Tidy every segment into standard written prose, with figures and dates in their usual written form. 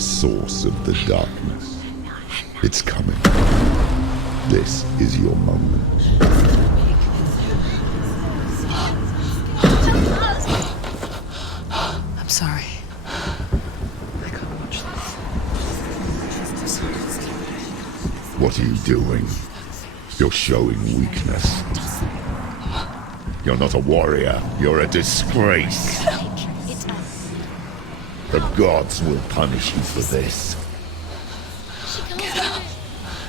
source of the darkness. It's coming. This is your moment. I'm sorry. I can't watch this. What are you doing? You're showing weakness. You're not a warrior. You're a disgrace. The gods will punish you for this.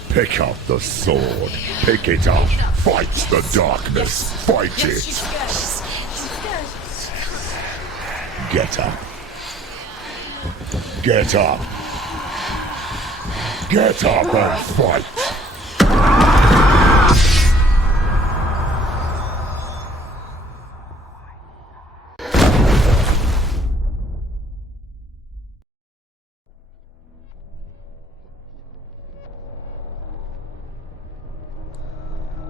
Pick up the sword. Pick it up. Fight the darkness. Fight it. Get up. Get up. Get up and fight.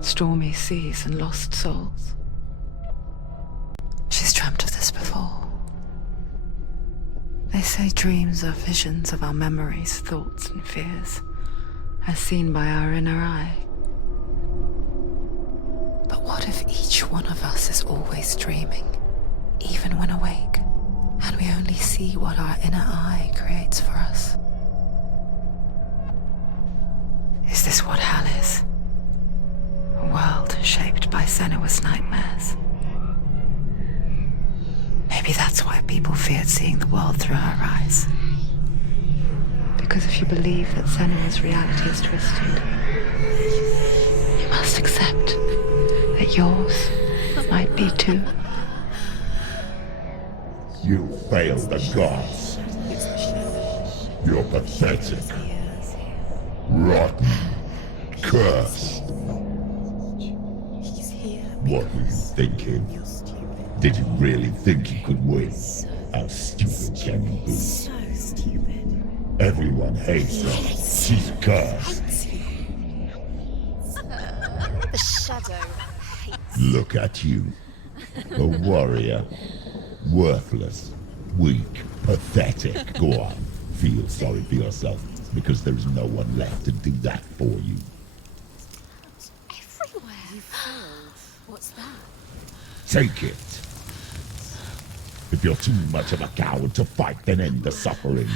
Stormy seas and lost souls. She's dreamt of this before. They say dreams are visions of our memories, thoughts and fears, as seen by our inner eye. But what if each one of us is always dreaming, even when awake, and we only see what our inner eye creates for us? Is this what hell is? A world shaped by Senua's nightmares. Maybe that's why people feared seeing the world through her eyes. Because if you believe that Senua's reality is twisted, you must accept that yours might be too. You failed the gods. You're pathetic. Rotten. Cursed. What were you thinking? Did you really think you could win? How stupid can you be? So stupid. Everyone hates her. She's cursed. The shadow hates. Look at you. A warrior. Worthless. Weak. Pathetic. Go on. Feel sorry for yourself, because there is no one left to do that for you. Everywhere. You failed. What's that? Take it. If you're too much of a coward to fight, then end the suffering.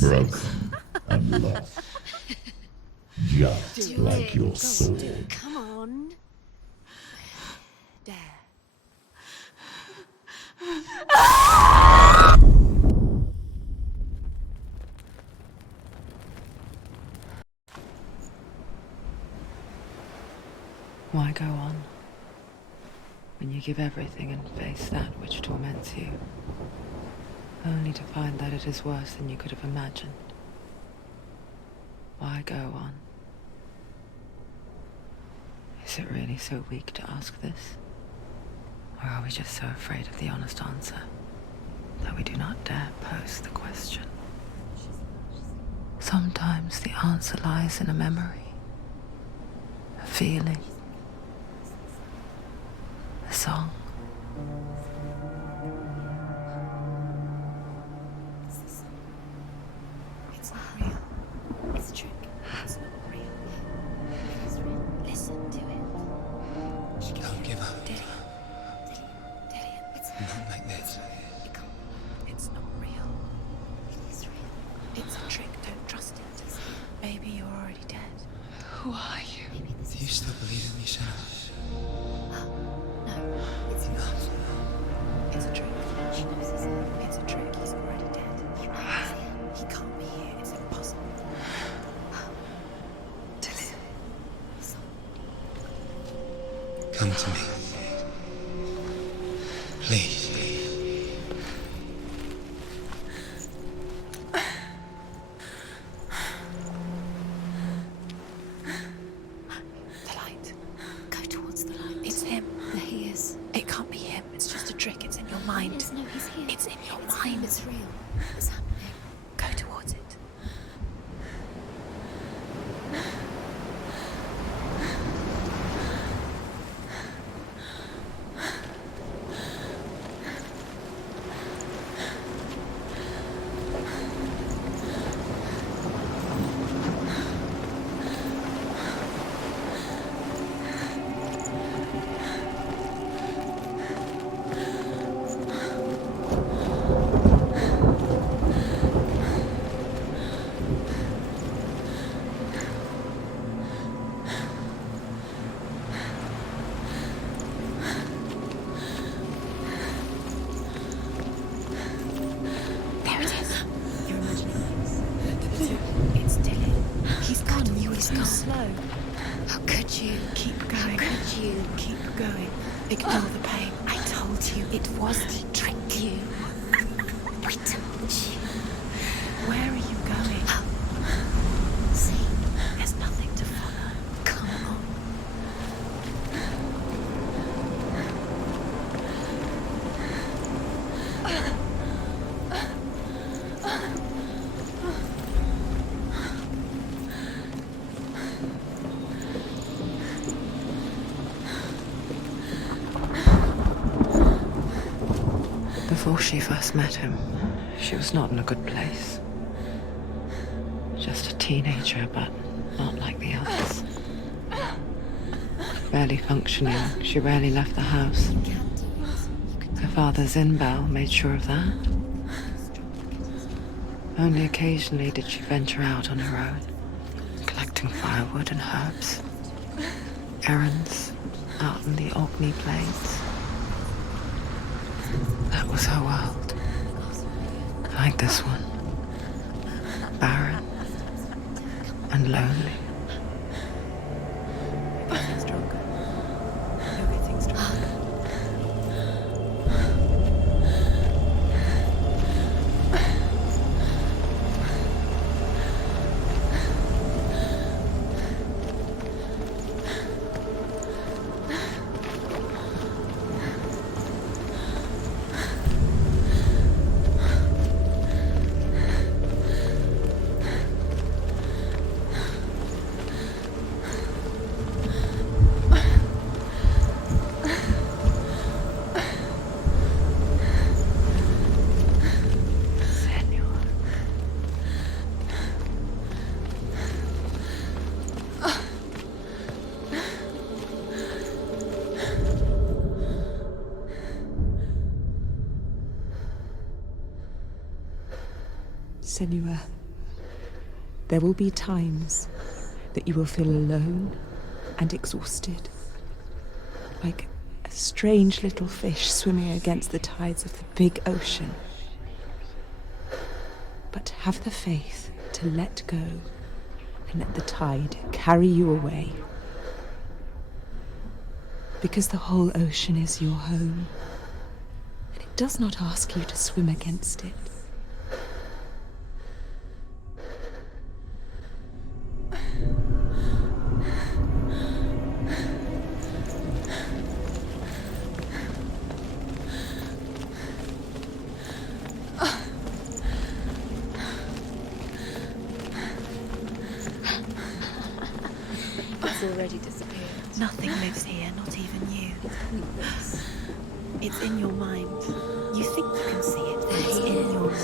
Broken and lost. Just like your sword. Come on. Dare. Why go on when you give everything and face that which torments you, only to find that it is worse than you could have imagined? Why go on? Is it really so weak to ask this? Or are we just so afraid of the honest answer that we do not dare pose the question? Sometimes the answer lies in a memory, a feeling, a song. It's not real. It's a trick. It's not real. It is real. Listen to it. She Don't give up. Dillian. It's Not like this. It can't. It's not real. It is real. It's a trick. Don't trust it. Maybe you're already dead. Who are you? Maybe this Do you is still believe in me, Senua? no. It's not. It's a trick. She knows this. It's a trick. He's already dead. He can't be here. It's impossible. Dillian. Come to me. Please. The light. Go towards the light. It's him. There he is. It can't be him. It's just a trick. It's in your mind. No, he's here. It's in your mind. It's real. It's happening. Go towards it. slow. How could you? Keep going. How could you? Keep going. Ignore the pain. I told you it was to trick you. I told you. Where are you going? See, there's nothing to follow. Come on. Before she first met him, she was not in a good place. Just a teenager, but not like the others. Barely functioning, she rarely left the house. Her father's in-bell made sure of that. Only occasionally did she venture out on her own, collecting firewood and herbs. Errands out in the Orkney Plains. That was her world. Like this one. Barren and lonely. You're getting stronger. You're getting stronger. Senua, there will be times that you will feel alone and exhausted, like a strange little fish swimming against the tides of the big ocean. But have the faith to let go and let the tide carry you away. Because the whole ocean is your home, and it does not ask you to swim against it. It's already disappeared. Nothing lives here, not even you. It's in your mind. You think you can see it, but it's in your mind.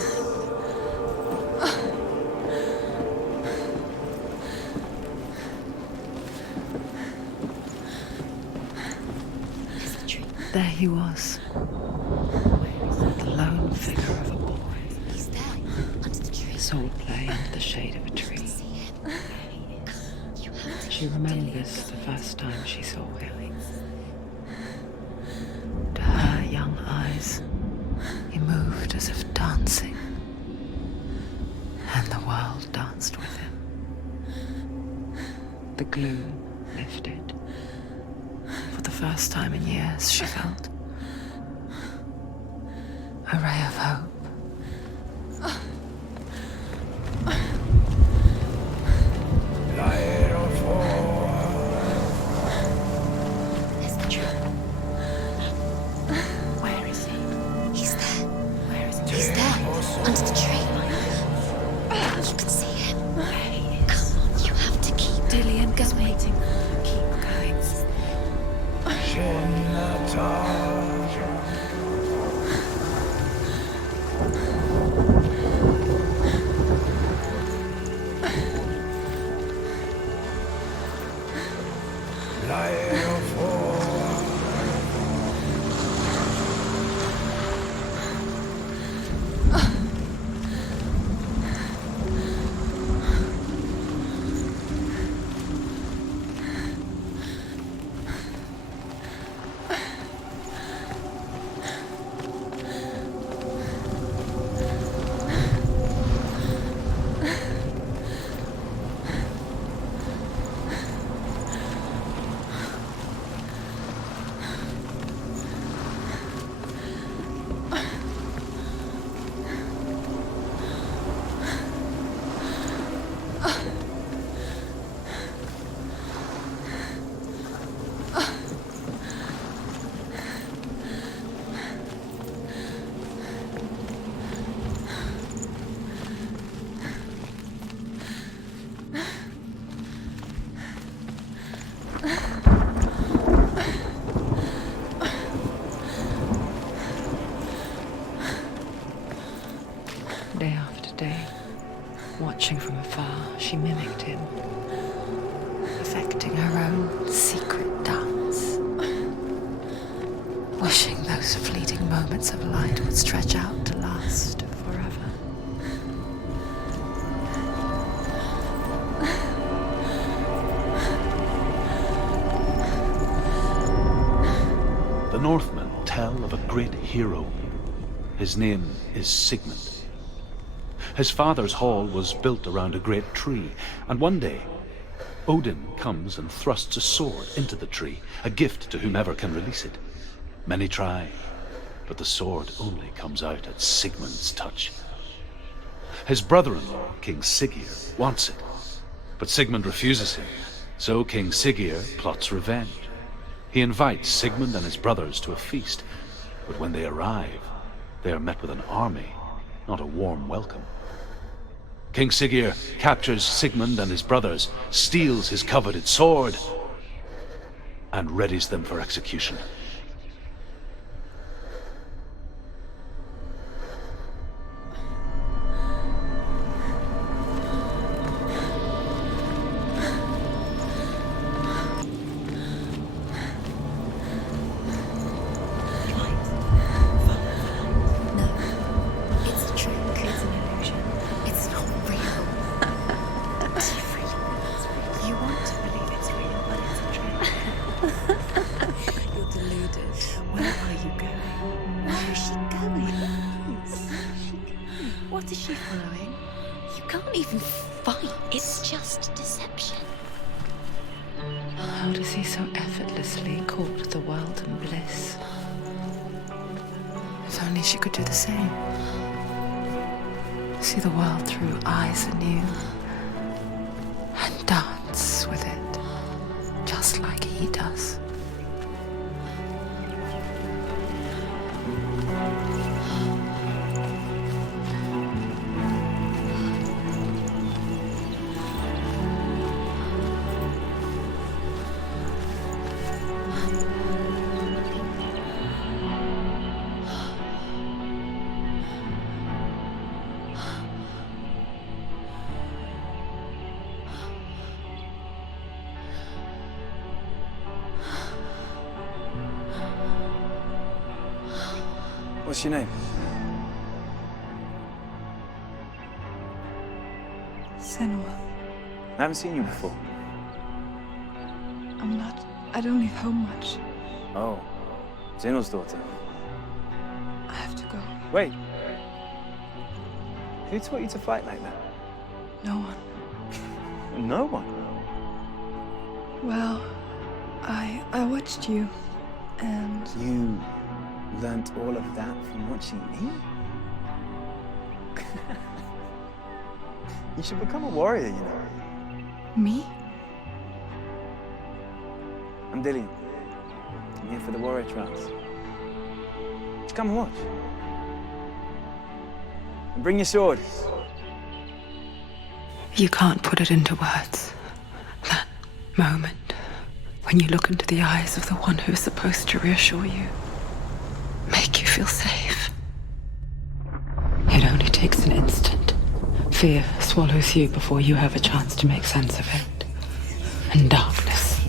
There he was. The lone figure of a boy. He's there, under the tree. Soul play under the shade of a tree. She remembers the first time she saw him. To her young eyes, he moved as if dancing, and the world danced with him. The gloom lifted. For the first time in years, she felt a ray of hope. There's the tree. Where is he? He's there. Where is he? He's there, under the tree. You can see him. Where he is. Come on, you have to keep. Dillian, go waiting. Keep going. that day. Watching from afar, she mimicked him, perfecting her own secret dance. Wishing those fleeting moments of light would stretch out to last forever. The Northmen tell of a great hero. His name is Sigmund. His father's hall was built around a great tree, and one day, Odin comes and thrusts a sword into the tree, a gift to whomever can release it. Many try, but the sword only comes out at Sigmund's touch. His brother-in-law, King Siggeir, wants it, but Sigmund refuses him, so King Siggeir plots revenge. He invites Sigmund and his brothers to a feast, but when they arrive, they are met with an army, not a warm welcome. King Siggeir captures Sigmund and his brothers, steals his coveted sword, and readies them for execution. What is she following? You can't even fight. It's just deception. How does he so effortlessly court the world and bliss? If only she could do the same. See the world through eyes anew and dance with it, just like he does. What's your name? Senua. I haven't seen you before. I don't leave home much. Oh, Zenua's daughter. I have to go. Wait. Who taught you to fight like that? No one. No one. Well, I watched you, and You learnt all of that from watching me? You should become a warrior, you know. me? I'm Dillian. I'm here for the warrior trials. Just come and watch. And bring your sword. You can't put it into words. That moment when you look into the eyes of the one who's supposed to reassure you, make you feel safe. It only takes an instant. Fear swallows you before you have a chance to make sense of it. And darkness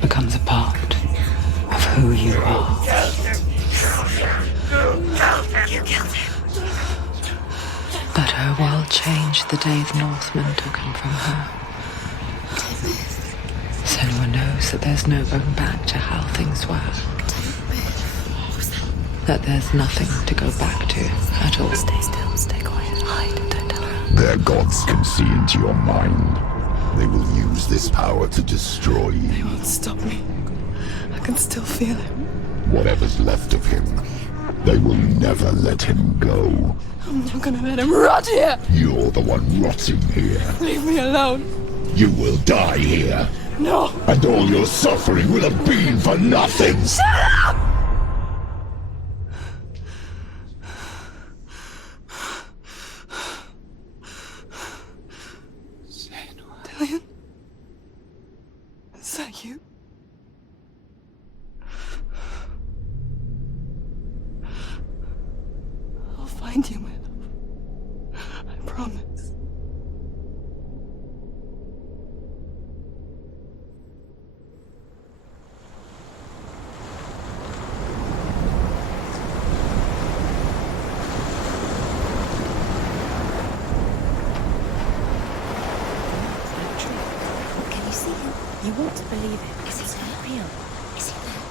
becomes a part of who you are. You killed him. But her world changed the day the Northmen took him from her. Senua knows that there's no going back to how things were. That there's nothing to go back to at all. Stay still, stay quiet, hide, don't tell her. Their gods can see into your mind. They will use this power to destroy you. They won't stop me. I can still feel him. Whatever's left of him, they will never let him go. I'm not gonna let him rot here. You're the one rotting here. Leave me alone. You will die here. No. And all your suffering will have been for nothing. Shut up! Dillian? Is that you? I'll find you, my love. I promise. Can you see him? You want to believe it. Is he It's there? not real. Is he there?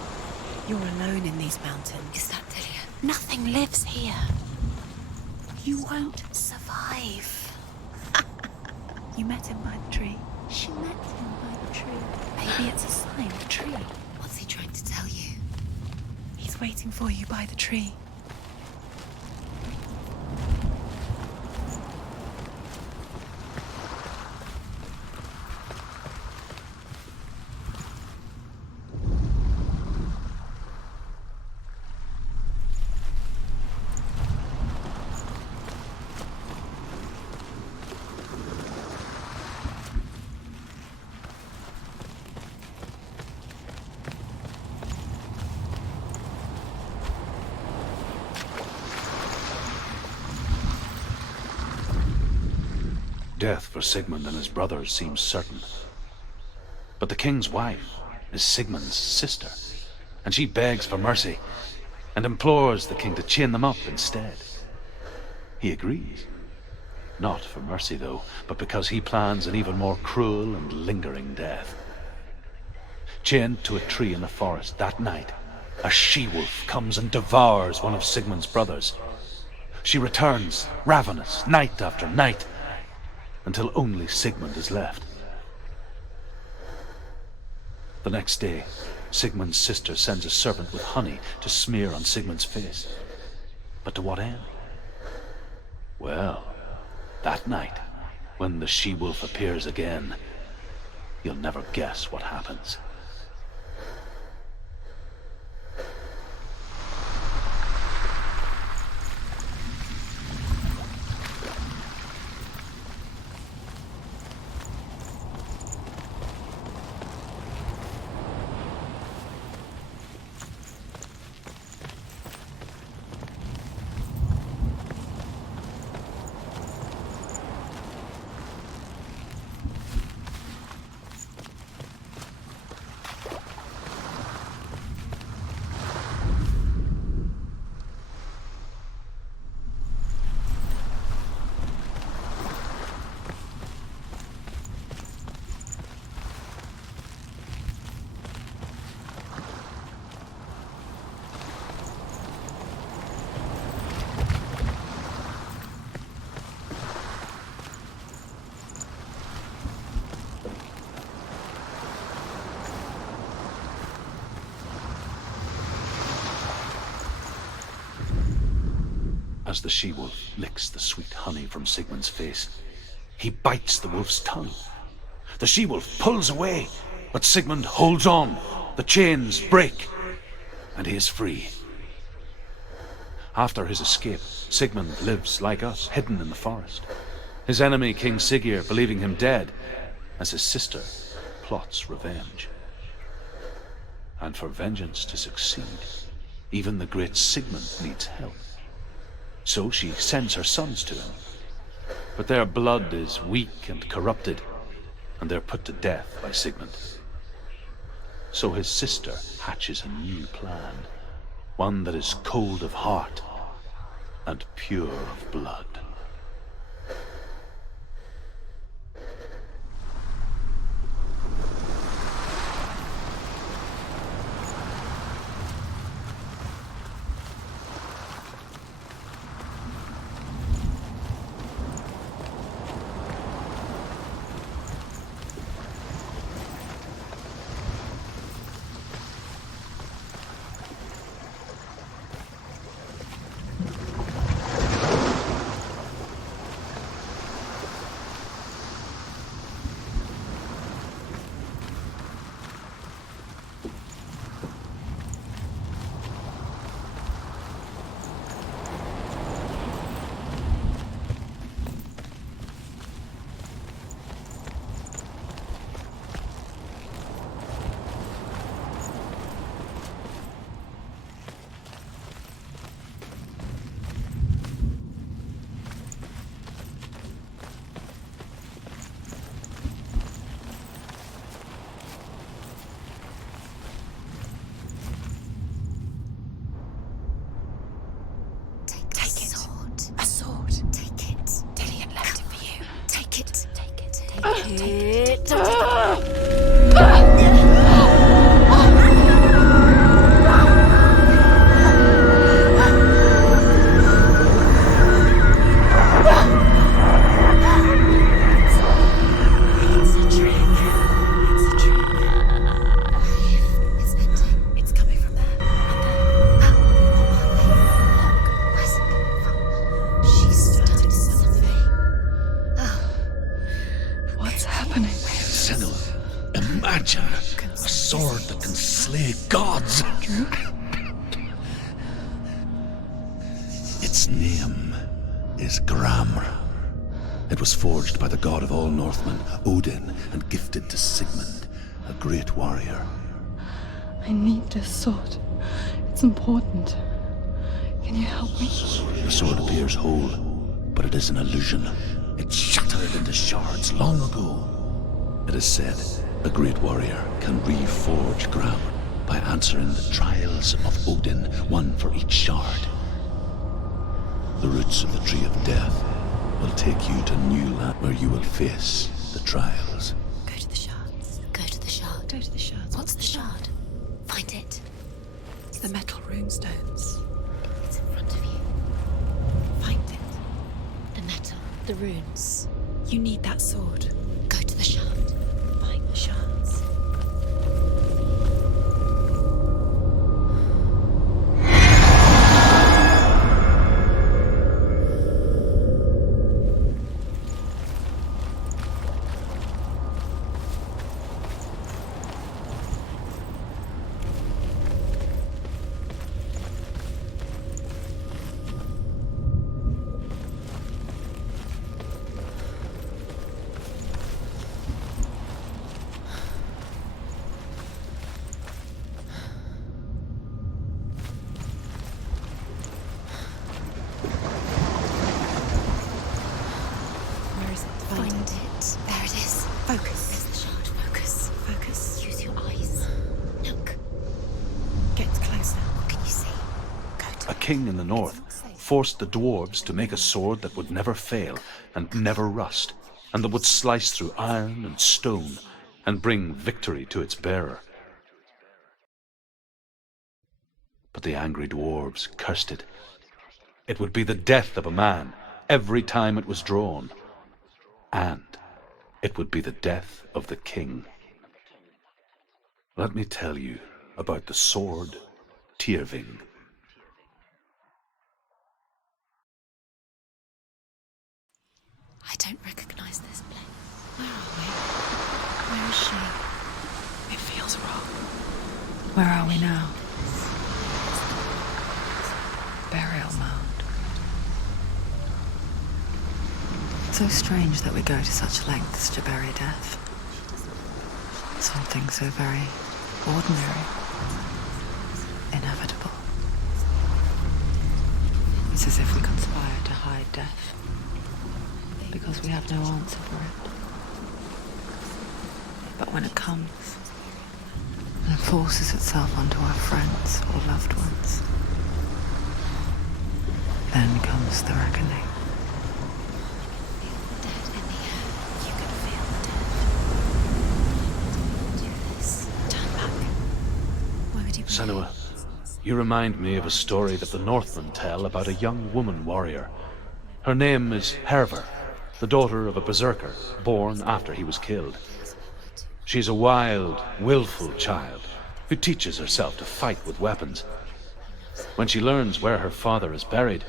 You're alone in these mountains. Is that Delia? Nothing lives here. You won't. Survive. You met him by the tree. She met him by the tree. Maybe it's a sign, the tree. What's he trying to tell you? He's waiting for you by the tree. Death for Sigmund and his brothers seems certain. But the king's wife is Sigmund's sister, and she begs for mercy and implores the king to chain them up instead. He agrees. Not for mercy, though, but because he plans an even more cruel and lingering death. Chained to a tree in the forest that night, a she-wolf comes and devours one of Sigmund's brothers. She returns, ravenous, night after night, until only Sigmund is left. The next day, Sigmund's sister sends a servant with honey to smear on Sigmund's face. But to what end? Well, that night, when the she-wolf appears again, you'll never guess what happens. As the she-wolf licks the sweet honey from Sigmund's face, he bites the wolf's tongue. The she-wolf pulls away, but Sigmund holds on. The chains break, and he is free. After his escape, Sigmund lives like us, hidden in the forest. His enemy, King Siggeir, believing him dead, as his sister plots revenge. And for vengeance to succeed, even the great Sigmund needs help. So she sends her sons to him. But their blood is weak and corrupted, and they're put to death by Sigmund. So his sister hatches a new plan, one that is cold of heart and pure of blood. Take it. Take it. Take it. Don't take it. It's a trick. It's a trick. It's ending. It's coming from there. Up there. Look. She started something. What's happening? Senua, imagine a sword that can slay gods. Its name is Gramr. It was forged by the god of all Northmen, Odin, and gifted to Sigmund, a great warrior. I need this sword. It's important. Can you help me? The sword appears whole, but it is an illusion. It shattered into shards long ago. It is said a great warrior can reforge Gramr by answering the trials of Odin, one for each shard. The roots of the Tree of Death will take you to new land where you will face the trials. Go to the shards. Go to the shard. Go to the shards. What's the shard? Find it. It's the metal runestones. It's in front of you. Find it. The metal. The runes. You need that sword. Go to the shard. Find the shards. Where is it? Find it. There it is. Focus. There's the shard. Focus. Focus. Use your eyes. Look. Get closer. What can you see? Go to A king in the north forced the dwarves to make a sword that would never fail and never rust, and that would slice through iron and stone and bring victory to its bearer. But the angry dwarves cursed it. It would be the death of a man every time it was drawn, and it would be the death of the king. Let me tell you about the sword Tyrving. I don't recognize this place. Where are we? Where is she? It feels wrong. Where are we now? Burial mound. So strange that we go to such lengths to bury death. Something so very ordinary, inevitable. It's as if we conspire to hide death, because we have no answer for it. But when it comes, and it forces itself onto our friends or loved ones, then comes the reckoning. Dead in the air. You can feel the death. Do this. Turn back. Why would you be Senua, you remind me of a story that the Northmen tell about a young woman warrior. Her name is Hervor, the daughter of a berserker born after he was killed. She's a wild, willful child who teaches herself to fight with weapons. When she learns where her father is buried,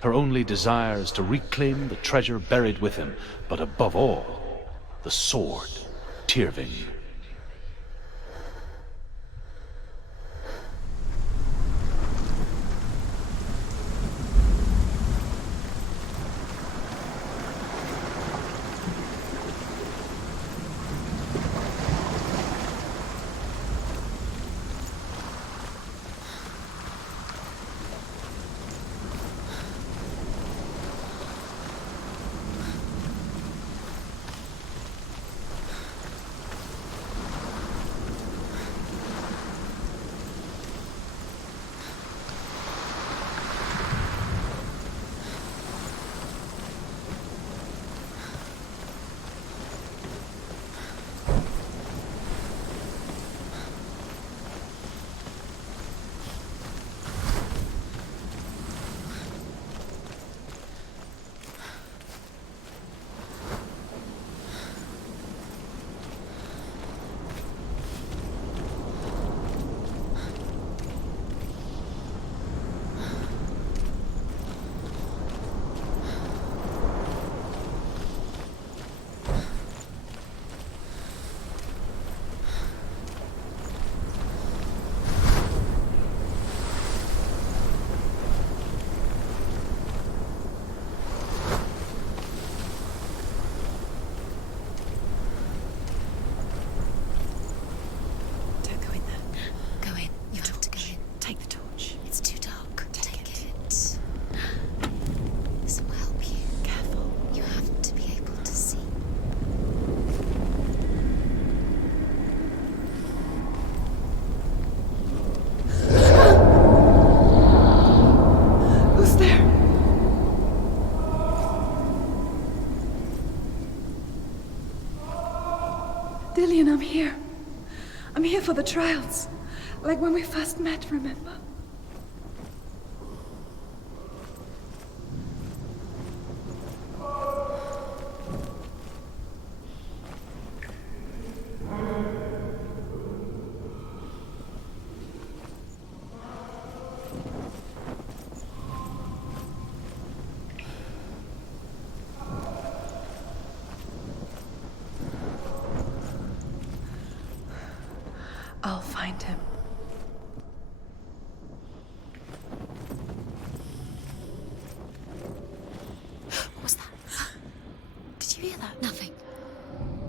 her only desire is to reclaim the treasure buried with him, but above all, the sword, Tyrving. Dillian, I'm here. I'm here for the trials. Like when we first met, remember? I'll find him. What was that? Did you hear that? Nothing.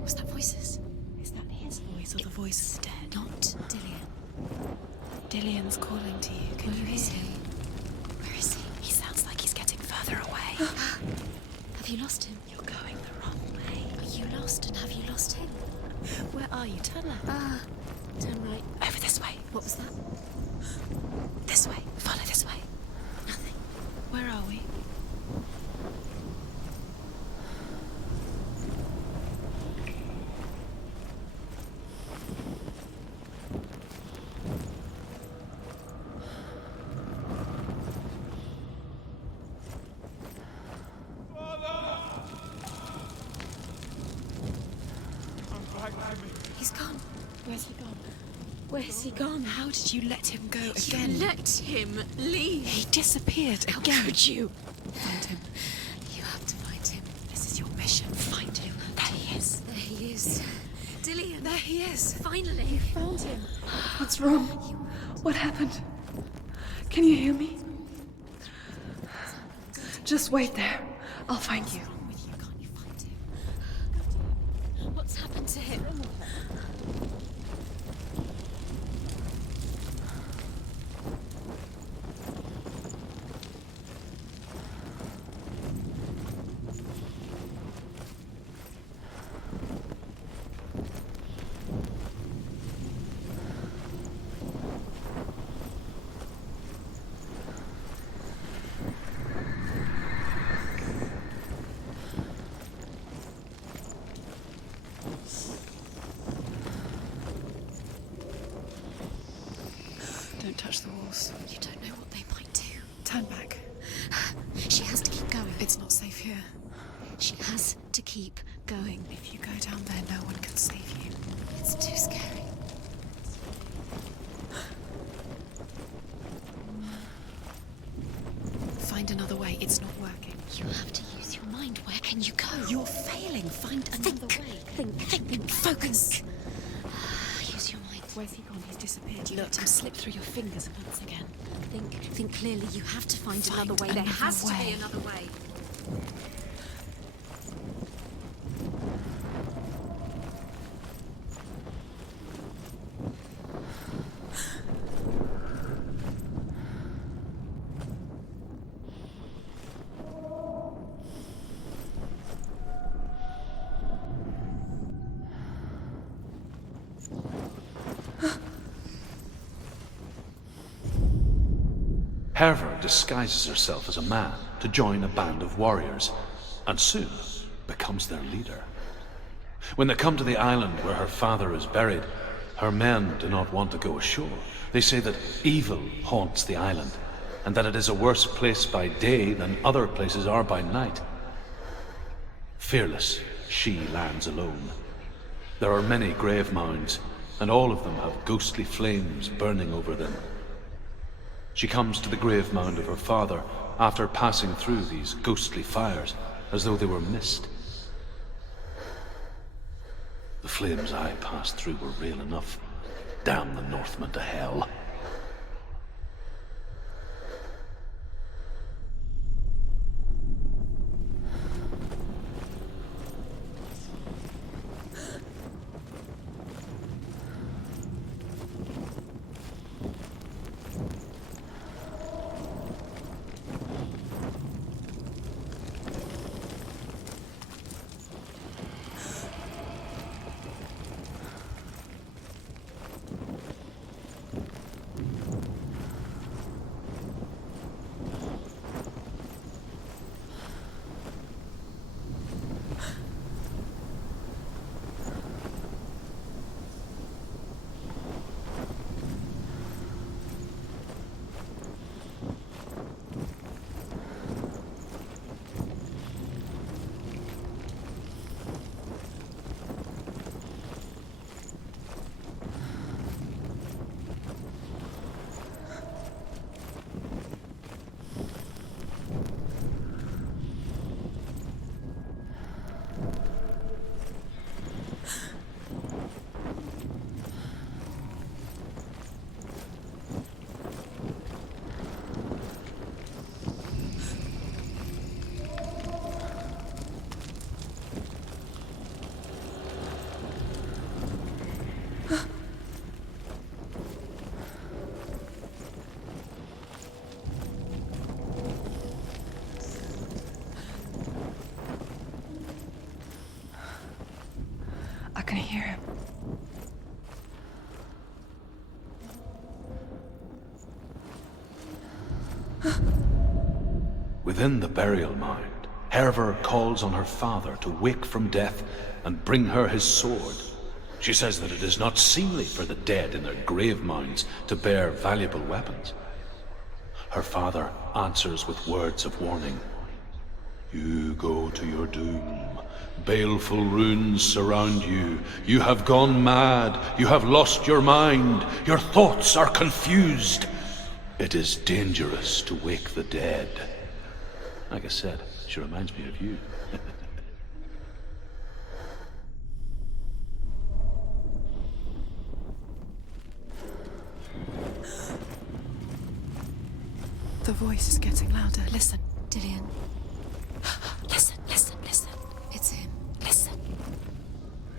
Was that voices? Is that his voice or the voice of the dead? Not Dillian. Dillian's calling to you. Can you Where is hear he? him? Where is he? He sounds like he's getting further away. Have you lost him? You're going the wrong way. Are you lost and have you lost him? Where are you? Turn left. Turn right. Over this way. What was that? This way. Follow this way. Nothing. Where are we? He's gone. Where's he gone? Where's he gone? How did you let him go You again? let him leave. He disappeared How again. could you? Find him. You have to find him. This is your mission. Find him. There he is. There he is. Dillian. There he is. Finally. Found him. What's wrong? What happened? Can you hear me? Just wait there. I'll find you. With you, can't you find him? What's happened to him? Don't touch the walls. You don't know what they might do. Turn back. She has to keep going. It's not safe here. She has to keep going. If you go down there, no one can save you. It's too scary. Find another way. It's not working. You have to use your mind. Where can you go? You're failing. Find another Think. way. Think. Focus. Use your mind. Where's he gone? He's disappeared. You let him slip through your fingers once again. Think clearly. You have to find another way. There another has to way. be another way. Herver disguises herself as a man to join a band of warriors, and soon becomes their leader. When they come to the island where her father is buried, her men do not want to go ashore. They say that evil haunts the island, and that it is a worse place by day than other places are by night. Fearless, she lands alone. There are many grave mounds, and all of them have ghostly flames burning over them. She comes to the grave mound of her father after passing through these ghostly fires, as though they were mist. The flames I passed through were real enough. Damn the Northmen to hell. gonna hear him. Within the burial mound, Herver calls on her father to wake from death and bring her his sword. She says that it is not seemly for the dead in their grave mounds to bear valuable weapons. Her father answers with words of warning. You go to your doom. Baleful runes surround you. You have gone mad. You have lost your mind. Your thoughts are confused. It is dangerous to wake the dead. Like I said, she reminds me of you. The voice is getting louder. Listen, Dillian. Listen, listen, listen. It's him. Listen.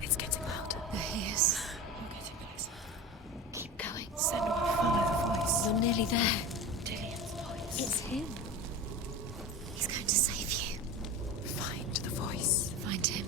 It's getting louder. There he is. You're getting closer. Keep going. Senua, follow the voice. You're nearly there. Dillian's voice. It's him. He's going to save you. Find the voice. Find him.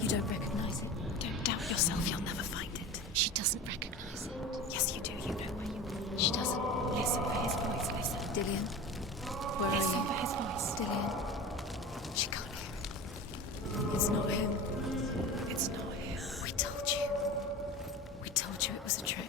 You don't recognize it? Don't doubt yourself, you'll never find it. She doesn't recognize it. Yes, you do. You know where you are. She doesn't. Listen for his voice. Listen. Dillian. Where Listen are for you? his voice. Dillian. She can't hear. It's not him. It's not him. We told you. We told you it was a trick.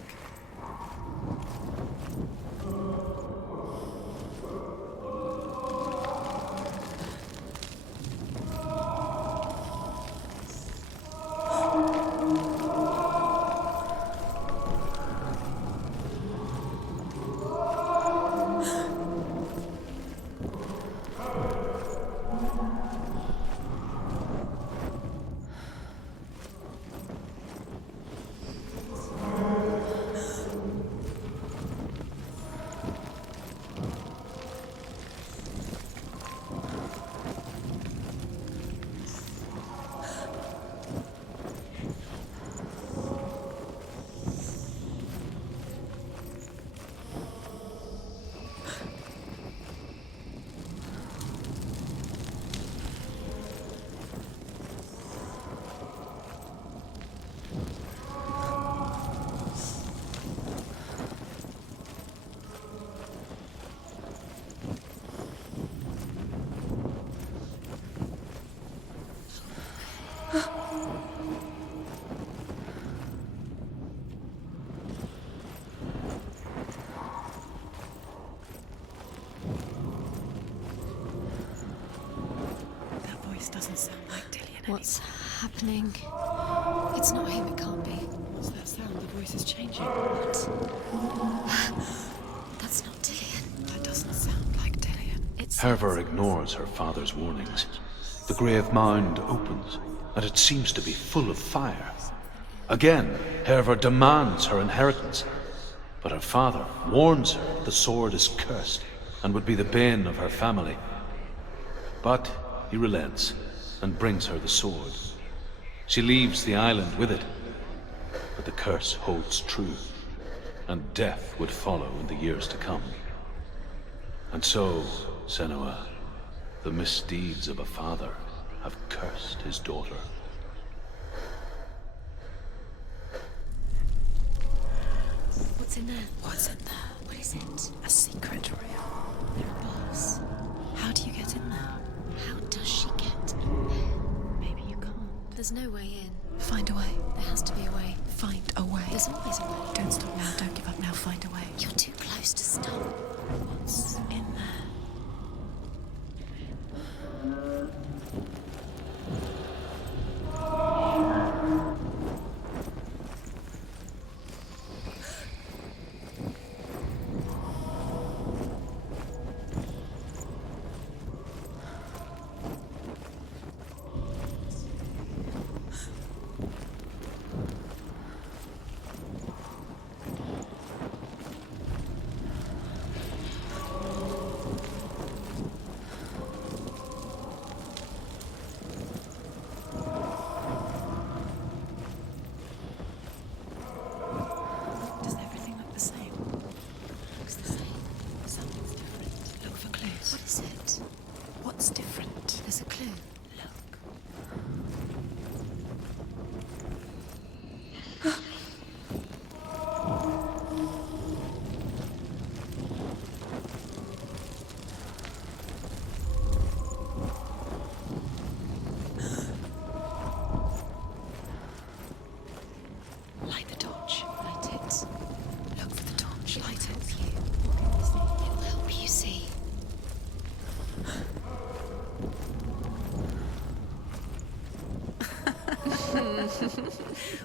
That voice doesn't sound like Dillian. What's happening? It's not him, it can't be. What's that sound? The voice is changing. That's not Dillian. That doesn't sound like Dillian. It's Herver ignores her father's warnings. The grave mound opens, and it seems to be full of fire. Again, Herver demands her inheritance, but her father warns her the sword is cursed and would be the bane of her family. But he relents and brings her the sword. She leaves the island with it, but the curse holds true, and death would follow in the years to come. And so, Senua, the misdeeds of a father have cursed his daughter. What's in there? What's in there? What is it? A secret room. There are bars. How do you get in there? How does she get in there? Maybe you can't. There's no way in. Find a way. There has to be a way. Find a way. There's always a way. Don't stop now. Don't give up now. Find a way. You're too close to stop. What's in there?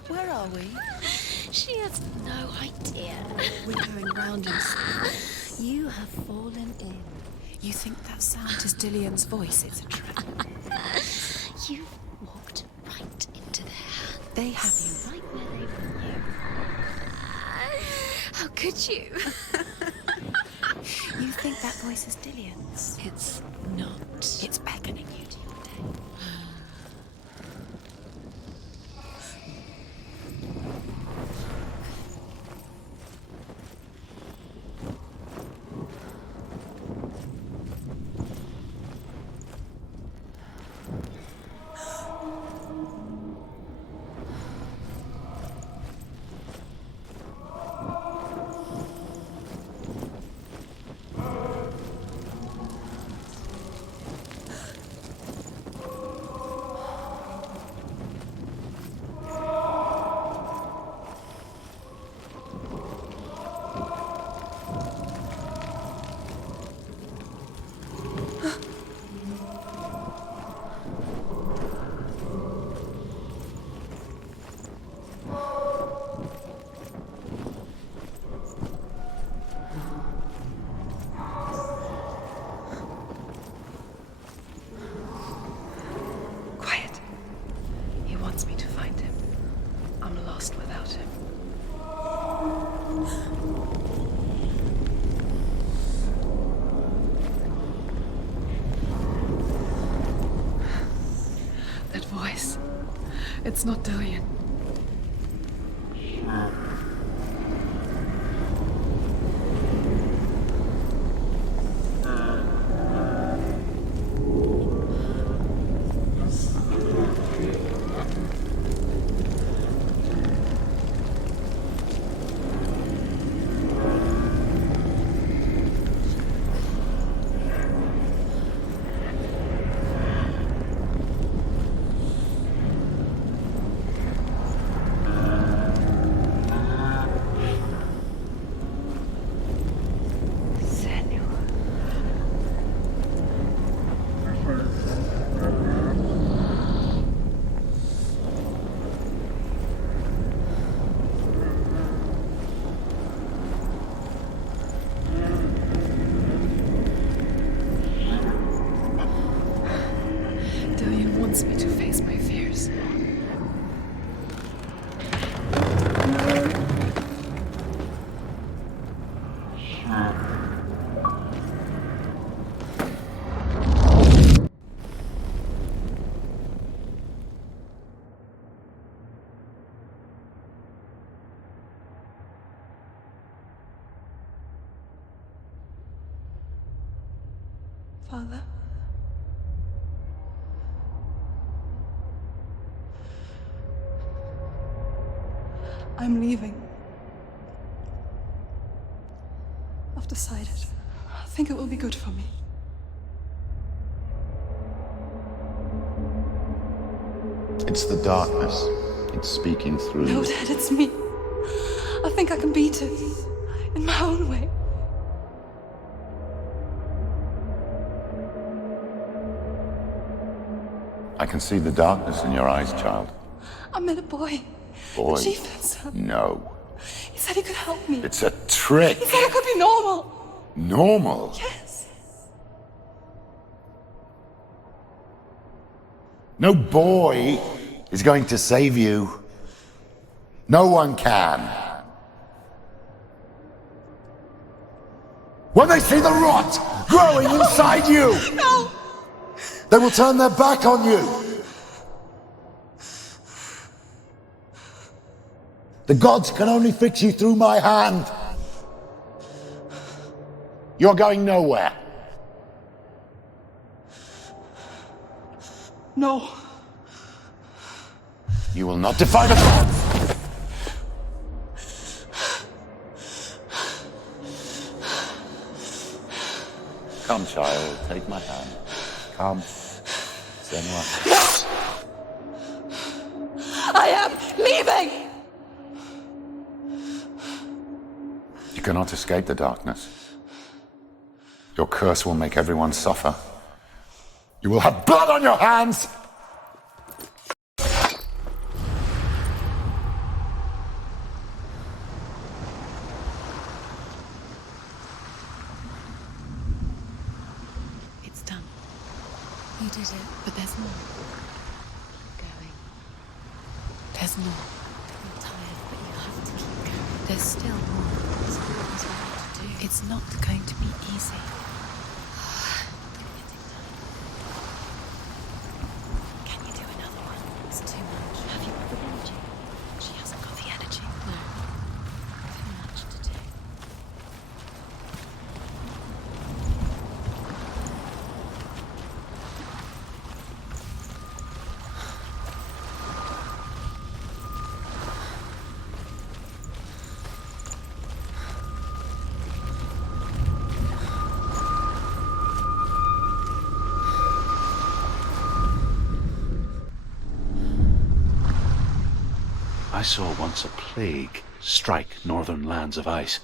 Where are we? She has no idea. We're going round in circles. You have fallen in. You think that sound is Dillion's voice? It's a trap. You've walked right into their hands. They have you right where they want you. How could you? You think that voice is Dillion's? It's not. It's beckoning you to your death. Quiet. He wants me to find him. I'm lost without him. That voice. It's not Dillion. Dillion wants me to face my fears. Father? I'm leaving. I've decided. I think it will be good for me. It's the darkness. It's speaking through No, you. Dad, it's me. I think I can beat it. In my own way. I can see the darkness in your eyes, child. I met a boy. Boy. The chieftain's son. No. He said he could help me. It's a trick. He said I could be normal. Normal. Yes. No boy is going to save you. No one can. When they see the rot growing inside you, No! they will turn their back on you. The gods can only fix you through my hand. You're going nowhere. No. You will not defy the gods. Come, child, take my hand. Come. Senua. I am leaving! You cannot escape the darkness. Your curse will make everyone suffer. You will have blood on your hands! did it, but there's more. Keep going. There's more. You're tired, but you have to keep going. There's still more. There's always more to do. It's not going to be easy. Can you do another one? It's too much. Have you got the energy? She hasn't got the energy. No. Too much to do. I saw once a plague strike northern lands of ice.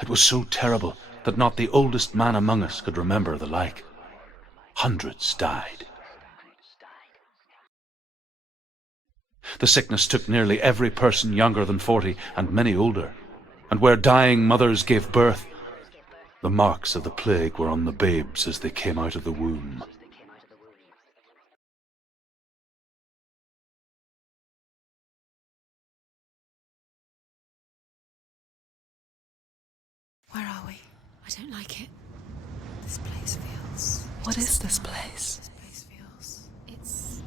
It was so terrible that not the oldest man among us could remember the like. Hundreds died. The sickness took nearly every person younger than 40 and many older, and where dying mothers gave birth, the marks of the plague were on the babes as they came out of the womb. Where are we? I don't like it. This place feels... What is this place? This place feels... It's...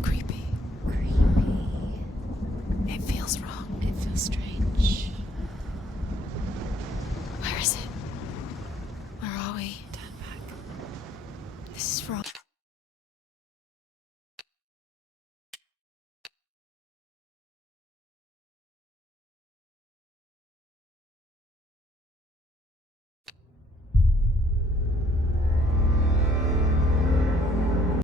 creepy. It feels wrong. It feels strange. Where is it? Where are we? Turn back. This is wrong.